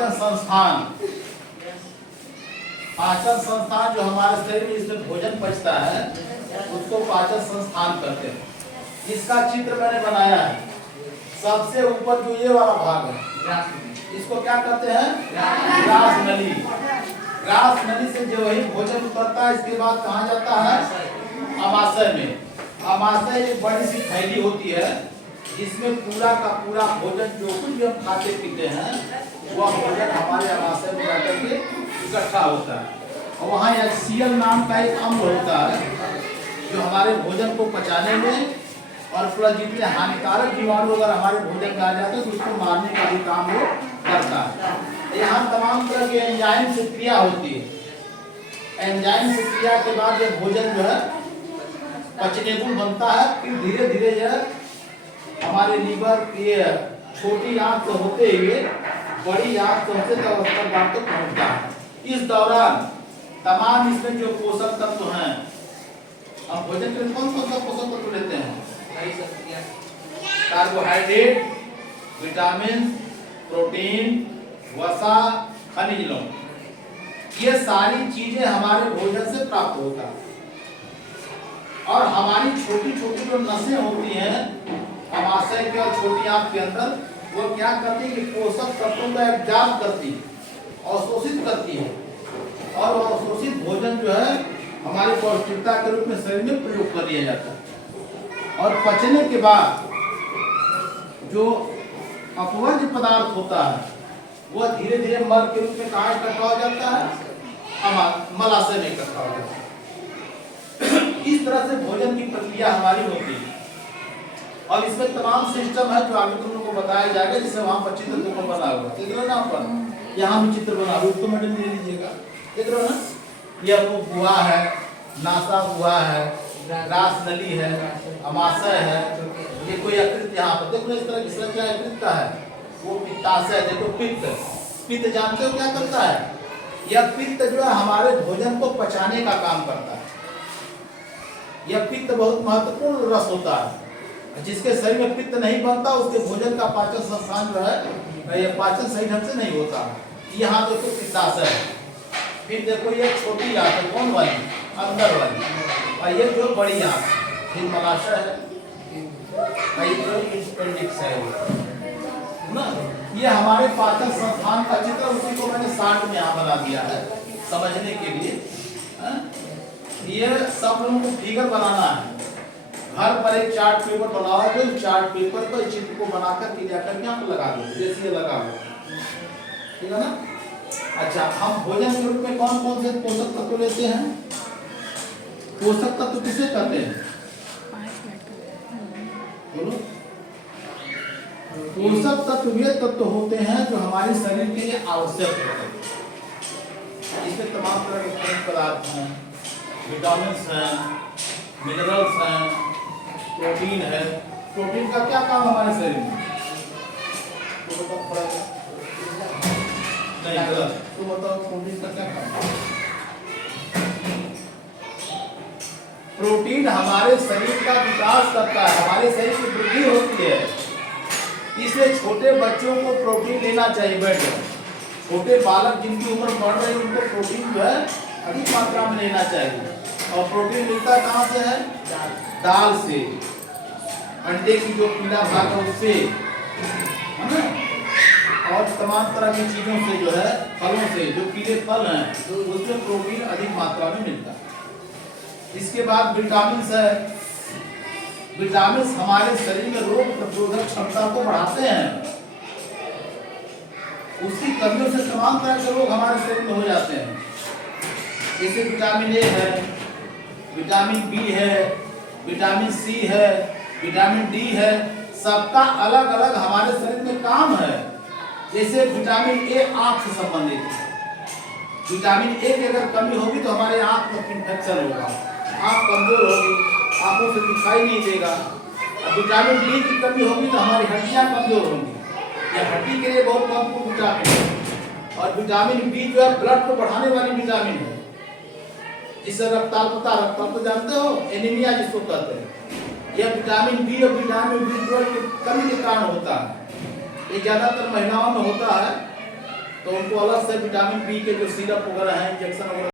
पाचन संस्थान, पाचन संस्थान जो हमारे शरीर में इसमें भोजन पचता है उसको पाचन संस्थान कहते हैं। इसका चित्र मैंने बनाया है। सबसे ऊपर जो ये वाला भाग है इसको क्या कहते हैं? ग्रास नली। ग्रास नली से जो वही भोजन उतरता है इसके बाद कहाँ जाता है? अमाशय में। अमाशय एक बड़ी सी थैली होती है जिसमें पूरा का पूरा भोजन जो कुछ भी हम खाते पीते हैं वह भोजन हमारे अमाशय में जाकर के इकट्ठा होता है। और वहाँ एक्सीएल नाम का एक अम्ल होता है जो हमारे भोजन को पचाने में और प्लस जितने हानिकारक जीवाणु अगर हमारे भोजन में आ जाते हैं तो उसको मारने का भी काम वो करता है। यहाँ तमाम तरह के एंजाइम से क्रिया होती है। एंजाइम से क्रिया के बाद ये भोजन जो है पचने को बनता है। फिर धीरे धीरे यह हमारे लीवर के छोटी आंत से होते हुए बड़ी आंत से होते तक बात तक पहुंचता है। इस दौरान तमाम इसमें जो पोषक तत्व हैं, अब भोजन के कौन कौन सा पोषक तत्व लेते हैं? कार्बोहाइड्रेट, विटामिन, प्रोटीन, वसा, खनिज लवण, ये सारी चीजें हमारे भोजन से प्राप्त होता है। और हमारी छोटी छोटी जो नसें होती हैं अमाशय के और छोटी आंत के अंदर, वो क्या करती है कि पोषक तत्वों का एब्जॉर्ब करती है, अवशोषित करती है। और वो अवशोषित भोजन जो है हमारी पौष्टिकता के रूप में शरीर में प्रयोग कर लिया जाता है। और पचने के बाद जो अपवर्ज्य पदार्थ होता है वह धीरे धीरे मल के रूप में कहाँ इकट्ठा हो जाता है? मलाशय में इकट्ठा हो जाता है। इस तरह से भोजन की प्रक्रिया हमारी होती है। और इसमें तमाम सिस्टम है जो आगे तुम लोगों को बताया जाएगा, जिससे वहां पर चित्र तुमको बना हुआ देख रहे हो ना। अपन यहाँ भी चित्र बना हुआ, उसको मैडम दे दीजिएगा, देख रहे हो ना। यह वो गुहा है, नासा गुहा है, ग्रास नली है, अमाशय है। ये कोई यकृत यहाँ पर देखो इस तरह की संरचना यकृत का है। वो पित्ताशय, देखो पित्त। पित्त जानते हो क्या करता है? यह पित्त जो है हमारे भोजन को पचाने का काम करता है। यह पित्त बहुत महत्वपूर्ण रस होता है। जिसके शरीर में पित्त नहीं बनता उसके भोजन का पाचन संस्थान जो है यह पाचन सही ढंग से नहीं होता। यहाँ देखो पित्ताशय है, फिर देखो ये छोटी आंत है, कौन वाली? अंदर वाली। और ये जो बड़ी आंत, फिर मलाशय है, ये जो अपेंडिक्स है ना। ये हमारे पाचन संस्थान का चित्र, उसी को मैंने शार्ट में यहाँ बना दिया है समझने के लिए। ये सब लोगों को फिगर बनाना है। घर पर एक चार्ट पेपर बनाओ, जो चार्ट पेपर पर चित्र को बनाकर के जाकर यहाँ पर लगा दो, जैसे ये लगा दो, ठीक है ना। अच्छा, हम भोजन के रूप में कौन कौन से पोषक तत्व लेते हैं? पोषक तत्व किसे कहते हैं? बोलो। पोषक तत्व वे तत्व होते हैं जो हमारे शरीर के लिए आवश्यक होते हैं। इसमें तमाम तरह के खनिज पदार्थ हैं, विटामिन हैं, मिनरल्स हैं, प्रोटीन है। प्रोटीन का क्या काम हमारे शरीर में? नहीं गलत, तो बताओ प्रोटीन का क्या काम? प्रोटीन हमारे शरीर का विकास करता है, हमारे शरीर की वृद्धि होती है। इसलिए छोटे बच्चों को प्रोटीन लेना चाहिए। बैठ जाओ। छोटे बालक जिनकी उम्र बढ़ रही है उनको प्रोटीन जो है अधिक मात्रा में लेना चाहिए। और प्रोटीन मिलता कहाँ से है? दाल से, अंडे की जो पीला भाग है उससे, है ना। और तमाम तरह की चीजों से जो है, फलों से, जो पीले फल हैं उसमें प्रोटीन अधिक मात्रा में मिलता है। इसके बाद विटामिन है। विटामिन हमारे शरीर में रोग प्रतिरोधक क्षमता को बढ़ाते हैं। उसकी कमियों से तमाम तरह के रोग हमारे शरीर में हो जाते हैं। जैसे विटामिन ए है, विटामिन बी है, विटामिन सी है, विटामिन डी है। सबका अलग अलग हमारे शरीर में काम है। जैसे विटामिन ए आंख से संबंधित है। विटामिन ए की अगर कमी होगी तो हमारे आंख में इन्फेक्शन होगा, आंख कमजोर होगी, आंखों से दिखाई नहीं देगा। और विटामिन डी की कमी होगी तो हमारी हड्डियां कमजोर होंगी। यह हड्डी के लिए बहुत महत्वपूर्ण विटामिन है। और विटामिन बी जो है ब्लड को बढ़ाने वाली विटामिन है, जिससे रक्ताल्पता, रक्ताल्पता जानते हो, एनीमिया जिसको कहते हैं, यह विटामिन बी और विटामिन बी12 की कमी के कारण होता है। ये ज्यादातर महिलाओं में होता है। तो उनको अलग से विटामिन बी के जो सिरप वगैरह है, इंजेक्शन वगैरह